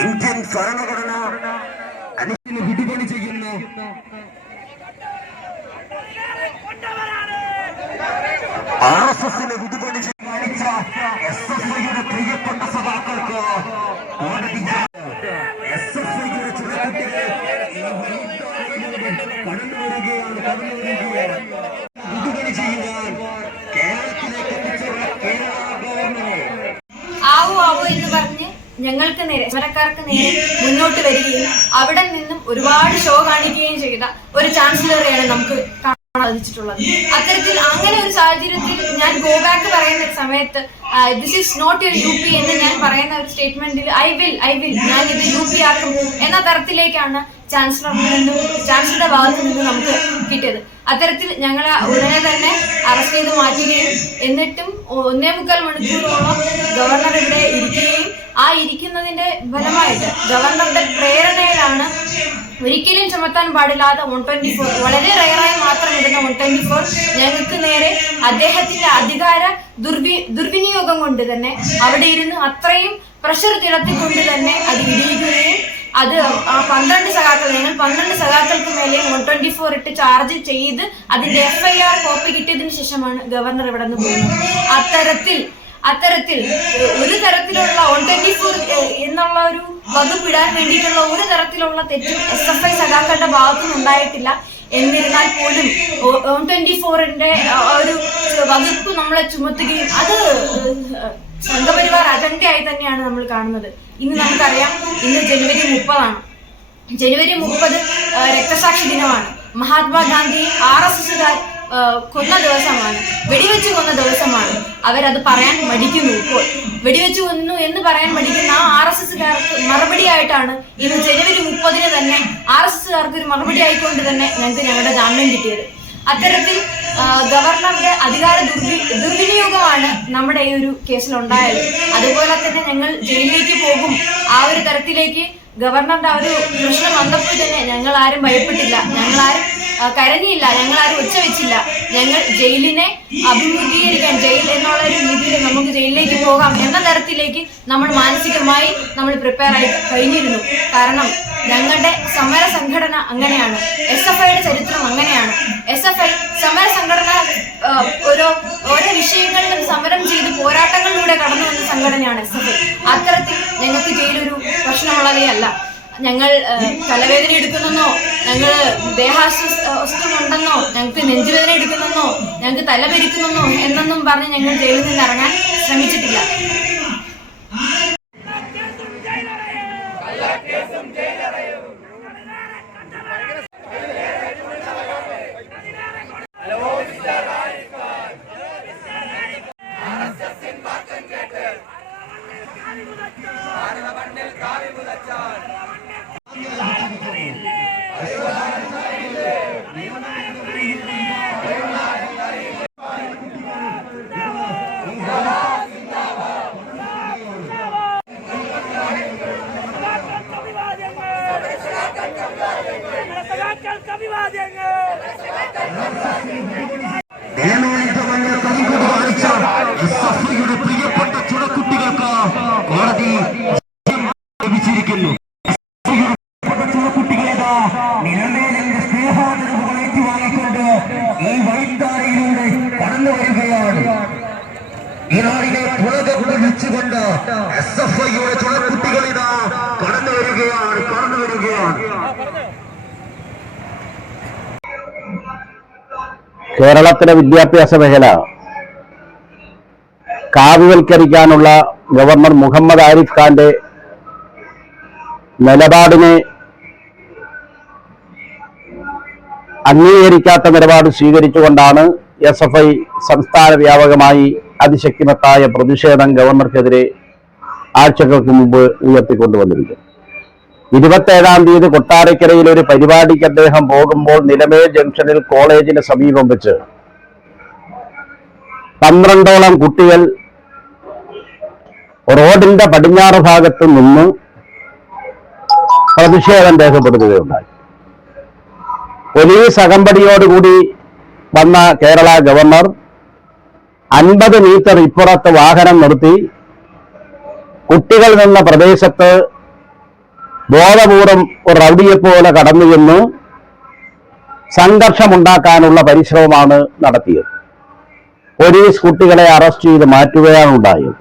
Indian ഭരണഘടന അനുസരിച്ച് വിടുപണി ചെയ്യുന്നു. ആർ എസ് എസിന് വിടുപണി കാണിച്ച എസ് എഫ് ഐയുടെ പ്രിയപ്പെട്ട സഭാക്കൾക്ക് കോടതി എസ് എഫ് ഐയുടെ വഴിത്താരയിലൂടെ കടന്നു വരികയാണ് കടന്നു വരികയാണ് വിടുപണി ചെയ്യുവാൻ ഞങ്ങൾക്ക് നേരെ സമരക്കാർക്ക് നേരെ മുന്നോട്ട് വരികയും അവിടെ നിന്നും ഒരുപാട് ഷോ കാണിക്കുകയും ചെയ്ത ഒരു ചാൻസലറെയാണ് നമുക്ക് സാധിച്ചിട്ടുള്ളത്. അത്തരത്തിൽ അങ്ങനെ ഒരു സാഹചര്യത്തിൽ ഞാൻ ഗോ ബാക്ക് പറയുന്ന സമയത്ത് this is not your U P എന്ന് ഞാൻ പറയുന്ന ഒരു സ്റ്റേറ്റ്മെന്റിൽ ഐ വിൽ ഐ വിൽ ഞാൻ ഇത് യു പി ആക്കും എന്ന തരത്തിലേക്കാണ് ചാൻസലറിൽ നിന്നും ചാൻസലറുടെ ഭാഗത്ത് നിന്നും നമുക്ക് കിട്ടിയത്. അത്തരത്തിൽ ഞങ്ങളെ ഉടനെ തന്നെ അറസ്റ്റ് ചെയ്ത് മാറ്റുകയും എന്നിട്ടും ഒന്നേ മുക്കാൽ മണിക്കൂറോളം ഗവർണർ ഇവിടെ ഇരിക്കുകയും ആ ഇരിക്കുന്നതിന്റെ ഫലമായിട്ട് ഗവർണറുടെ പ്രേരണയിലാണ് ഒരിക്കലും ചുമത്താൻ പാടില്ലാത്ത വൺ ട്വന്റി ഫോർ വളരെ റയറായി മാത്രം ഇടുന്ന വൺ ട്വന്റി ഫോർ ഞങ്ങൾക്ക് നേരെ അദ്ദേഹത്തിന്റെ അധികാര ദുർവി ദുർവിനിയോഗം കൊണ്ട് തന്നെ അവിടെ ഇരുന്ന് അത്രയും പ്രഷർ തിളത്തിക്കൊണ്ട് തന്നെ അത് ഇടിയിക്കുകയും അത് പന്ത്രണ്ട് സഖാക്കൾ ഞങ്ങൾ പന്ത്രണ്ട് സഖാക്കൾക്ക് മേലെ വൺ ട്വന്റി ഫോർ ഇട്ട് ചാർജ് ചെയ്ത് അതിന്റെ എഫ് ഐ ആർ കോപ്പി കിട്ടിയതിനു ശേഷമാണ് ഗവർണർ ഇവിടെ നിന്ന് പോകുന്നത്. അത്തരത്തിൽ അത്തരത്തിൽ ഒരു തരത്തിലുള്ള ഓൾട്ടർനേറ്റീവ് എന്നുള്ള ഒരു വകുപ്പ് ഇടാൻ വേണ്ടിയിട്ടുള്ള ഒരു തരത്തിലുള്ള തെറ്റും എസ് എഫ് ഐ സഖാക്കളുടെ ഭാഗത്തുനിന്ന് ഉണ്ടായിട്ടില്ല. എന്നിരുന്നാൽ പോലും ഓൺ ട്വന്റി ഫോറിന്റെ ഒരു വകുപ്പ് നമ്മളെ ചുമത്തുകയും അത് സംഘപരിവാർ അജണ്ടയായി തന്നെയാണ് നമ്മൾ കാണുന്നത്. ഇന്ന് നമുക്കറിയാം ഇന്ന് ജനുവരി മുപ്പതാണ്. ജനുവരി മുപ്പത് രക്തസാക്ഷി ദിനമാണ്. മഹാത്മാഗാന്ധി ആർ എസ് എസുകാർ കൊന്ന ദിവസമാണ്. വെടിവെച്ച് കൊന്ന ദിവസമാണ്. അവരത് പറയാൻ മടിക്കുന്നു ഇപ്പോൾ. വെടിവെച്ച് കൊന്നു എന്ന് പറയാൻ മടിക്കുന്ന ആ ആർ എസ് എസ്സുകാർക്ക് മറുപടി ആയിട്ടാണ് ഇന്ന് ജനുവരി മുപ്പതിന് തന്നെ ആർ എസ് എസ്സുകാർക്ക് ഒരു മറുപടി ആയിക്കൊണ്ട് തന്നെ ഞങ്ങൾക്ക് ഞങ്ങളുടെ ജാമ്യം കിട്ടിയത്. അത്തരത്തിൽ ഗവർണറുടെ അധികാര ദുർവി ദുർവിനിയോഗമാണ് നമ്മുടെ ഈ ഒരു കേസിൽ ഉണ്ടായത് അതുപോലെ തന്നെ ഞങ്ങൾ ജയിലിലേക്ക് പോകും. ആ ഒരു തരത്തിലേക്ക് ഗവർണറുടെ ആ ഒരു പ്രശ്നം വന്നപ്പോൾ തന്നെ ഞങ്ങൾ ആരും ഭയപ്പെട്ടില്ല. ഞങ്ങൾ ആരും കരഞ്ഞില്ല. ഞങ്ങൾ ആരും ഒച്ച വെച്ചില്ല. ഞങ്ങൾ ജയിലിനെ അഭിമുഖീകരിക്കാൻ ജയിൽ എന്നുള്ള ഒരു രീതിയിൽ നമുക്ക് ജയിലിലേക്ക് പോകാം എന്ന തരത്തിലേക്ക് നമ്മൾ മാനസികമായി നമ്മൾ പ്രിപ്പയർ ആയി കഴിഞ്ഞിരുന്നു. കാരണം ഞങ്ങളുടെ സമര സംഘടന അങ്ങനെയാണ്. എസ് എഫ് ഐയുടെ ചരിത്രം അങ്ങനെയാണ്. എസ് എഫ് ഐ സമര സംഘടന ഓരോ ഓരോ വിഷയങ്ങളിലും സമരം ചെയ്ത് പോരാട്ടങ്ങളിലൂടെ കടന്നു വന്ന സംഘടനയാണ് എസ് എഫ് ഐ അത്തരത്തിൽ ഞങ്ങൾക്ക് ജയിലൊരു പ്രശ്നമുള്ളതേ അല്ല. ഞങ്ങൾ തലവേദന എടുക്കുന്നെന്നോ ഞങ്ങൾ ദേഹാസ്വസ്ഥമുണ്ടെന്നോ ഞങ്ങൾക്ക് നെഞ്ചുവേദന എടുക്കുന്നെന്നോ ഞങ്ങൾക്ക് തലപരിക്കുന്നെന്നോ എന്നൊന്നും പറഞ്ഞ് ഞങ്ങൾ ജയിലിൽ നിന്ന് ഇറങ്ങാൻ ശ്രമിച്ചിട്ടില്ല. നിയമവിരുദ്ധമായ കരിങ്കൊടി കാണിച്ച എഫ് പ്രിയപ്പെട്ട ചുണക്കുട്ടികൾക്ക് കോടതി ലഭിച്ചിരിക്കുന്നു ചുണക്കുട്ടികളേതാ നിലമേലിന്റെ സ്നേഹാദരവുകൾ ഏറ്റുവാങ്ങിക്കൊണ്ട് ഈ വഴിത്താരയിലൂടെ കടന്നു വരികയാണ് ഈ നാടിനെ പുറകുവിച്ചുകൊണ്ട് എസ് എഫ് ഐയുടെ ചുണക്കുട്ടികൾ ഇതാ കടന്നു വരികയാണ് കടന്നു വരികയാണ് കേരളത്തിലെ വിദ്യാഭ്യാസ മേഖല കാവ്യവൽക്കരിക്കാനുള്ള ഗവർണർ മുഹമ്മദ് ആരിഫ് ഖാന്റെ നിലപാടിനെ അംഗീകരിക്കാത്ത നിലപാട് സ്വീകരിച്ചുകൊണ്ടാണ് എസ് എഫ് ഐ സംസ്ഥാന വ്യാപകമായി അതിശക്തിമത്തായ പ്രതിഷേധം ഗവർണർക്കെതിരെ ആഴ്ചകൾക്ക് മുമ്പ് ഉയർത്തിക്കൊണ്ടുവന്നിരിക്കുന്നത്. ഇരുപത്തേഴാം തീയതി കൊട്ടാരക്കരയിൽ ഒരു പരിപാടിക്ക് അദ്ദേഹം പോകുമ്പോൾ നിലമേ ജംഗ്ഷനിൽ കോളേജിന് സമീപം വെച്ച് പന്ത്രണ്ടോളം കുട്ടികൾ റോഡിന്റെ പടിഞ്ഞാറ് ഭാഗത്ത് നിന്ന് പ്രതിഷേധം രേഖപ്പെടുത്തുകയുണ്ടായി. പോലീസ് അകമ്പടിയോടുകൂടി വന്ന കേരള ഗവർണർ അൻപത് മീറ്റർ ഇപ്പുറത്ത് വാഹനം നിർത്തി കുട്ടികൾ നിന്ന പ്രദേശത്ത് ബോധപൂർവം ഒരു റൗഡിയെ പോലെ കടന്നു ചെന്ന് സംഘർഷമുണ്ടാക്കാനുള്ള പരിശ്രമമാണ് നടത്തിയത്. പോലീസ് കുട്ടികളെ അറസ്റ്റ് ചെയ്ത് മാറ്റുകയാണ് ഉണ്ടായത്.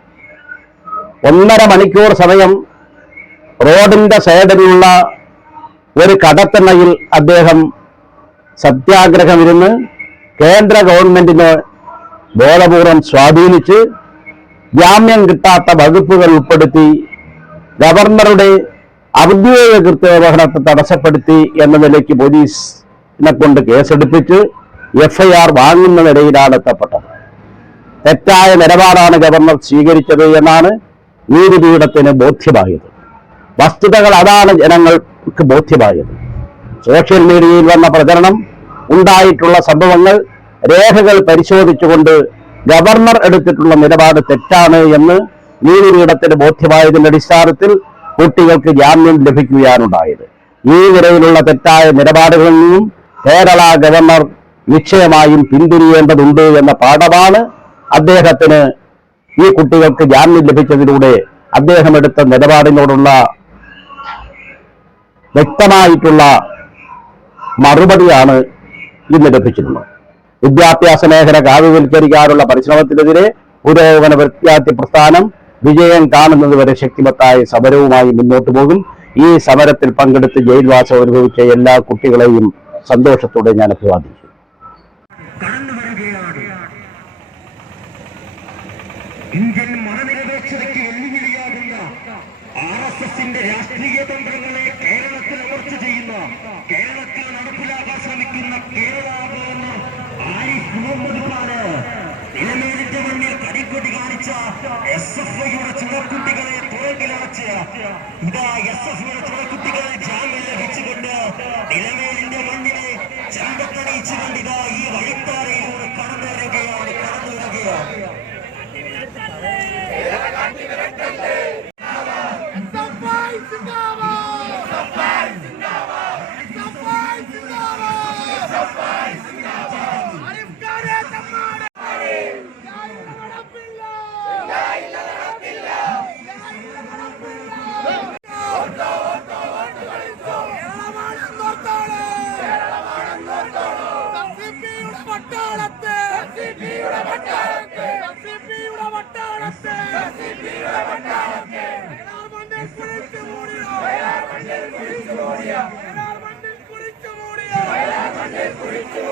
ഒന്നര മണിക്കൂർ സമയം റോഡിന്റെ സൈഡിലുള്ള ഒരു കടത്തിണയിൽ അദ്ദേഹം സത്യാഗ്രഹമിരുന്ന് കേന്ദ്ര ഗവൺമെന്റിനെ ബോധപൂർവം സ്വാധീനിച്ച് ജാമ്യം കിട്ടാത്ത വകുപ്പുകൾ ഉൾപ്പെടുത്തി ഗവർണറുടെ ഔദ്യോഗിക കൃത്യനിർവഹണത്തെ തടസ്സപ്പെടുത്തി എന്ന നിലയ്ക്ക് പോലീസിനെ കൊണ്ട് കേസെടുപ്പിച്ച് എഫ്ഐആർ വാങ്ങുന്ന നിലയിലാണ് എത്തപ്പെട്ടത്. തെറ്റായ നിലപാടാണ് ഗവർണർ സ്വീകരിച്ചത് എന്നാണ് നീതിപീഠത്തിന് ബോധ്യമായത്. വസ്തുതകൾ അതാണ് ജനങ്ങൾക്ക് ബോധ്യമായത്. സോഷ്യൽ മീഡിയയിൽ വന്ന പ്രചരണം ഉണ്ടായിട്ടുള്ള സംഭവങ്ങൾ രേഖകൾ പരിശോധിച്ചുകൊണ്ട് ഗവർണർ എടുത്തിട്ടുള്ള നിലപാട് തെറ്റാണ് എന്ന് നീതിപീഠത്തിന് ബോധ്യമായതിന്റെ അടിസ്ഥാനത്തിൽ കുട്ടികൾക്ക് ജാമ്യം ലഭിക്കുകയാണുണ്ടായത്. ഈ നിലയിലുള്ള തെറ്റായ നിലപാടുകളിൽ നിന്നും കേരള ഗവർണർ നിശ്ചയമായും പിന്തിരിയേണ്ടതുണ്ട് എന്ന പാഠമാണ് അദ്ദേഹത്തിന് ഈ കുട്ടികൾക്ക് ജാമ്യം ലഭിച്ചതിലൂടെ അദ്ദേഹം എടുത്ത നിലപാടിനോടുള്ള വ്യക്തമായിട്ടുള്ള മറുപടിയാണ് ഇന്ന് ലഭിച്ചിട്ടുള്ളത്. വിദ്യാഭ്യാസ മേഖല കാവ്യവൽക്കരിക്കാനുള്ള പരിശ്രമത്തിനെതിരെ പുരോഗമന വിദ്യാർത്ഥി പ്രസ്ഥാനം വിജയം കാണുന്നതുവരെ ശക്തിമത്തായ സമരവുമായി മുന്നോട്ടു പോകും. ഈ സമരത്തിൽ പങ്കെടുത്ത് ജയിൽവാസം അനുഭവിച്ച എല്ലാ കുട്ടികളെയും സന്തോഷത്തോടെ ഞാൻ അഭിവാദിക്കും ഇന്ത്യൻ മതനിരപേക്ഷതയ്ക്ക് വെല്ലുവിളിയാകുന്ന ആർ എസ് എസിന്റെ രാഷ്ട്രീയ തന്ത്രങ്ങളെ കേരളത്തിൽ അമർച്ച ചെയ്യുന്ന കേരളത്തിൽ നടപ്പിലാക്കാൻ ശ്രമിക്കുന്ന കേരള ഗവർണർ ആരിഫ് മുഹമ്മദ് ഖാന് നിലമേലിന്റെ മുന്നിൽ കടിക്കൊടി കാണിച്ച എസ് എഫ് ഐയുടെ ചുവക്കുട്ടികളെ തോൽക്കിലടച്ച് ഇതാ എസ് എഫ് ഐയുടെ ചുവക്കുട്ടികളെ ജാമ്യം ലഭിച്ചുകൊണ്ട് നിലമേലിന്റെ മണ്ണിനെ ചെമ്പത്തണിയിച്ചുകൊണ്ട് ഇതാ ഈ വഴിത്താരയിലൂടെ வட்டாரத்து. சிபியுட வட்டாரத்து சிபியுட வட்டாரத்து சிபியுட வட்டாரத்து எல்லார் மண்ணில் குளித்து மூடியோ. எல்லார் மண்ணில் குளித்து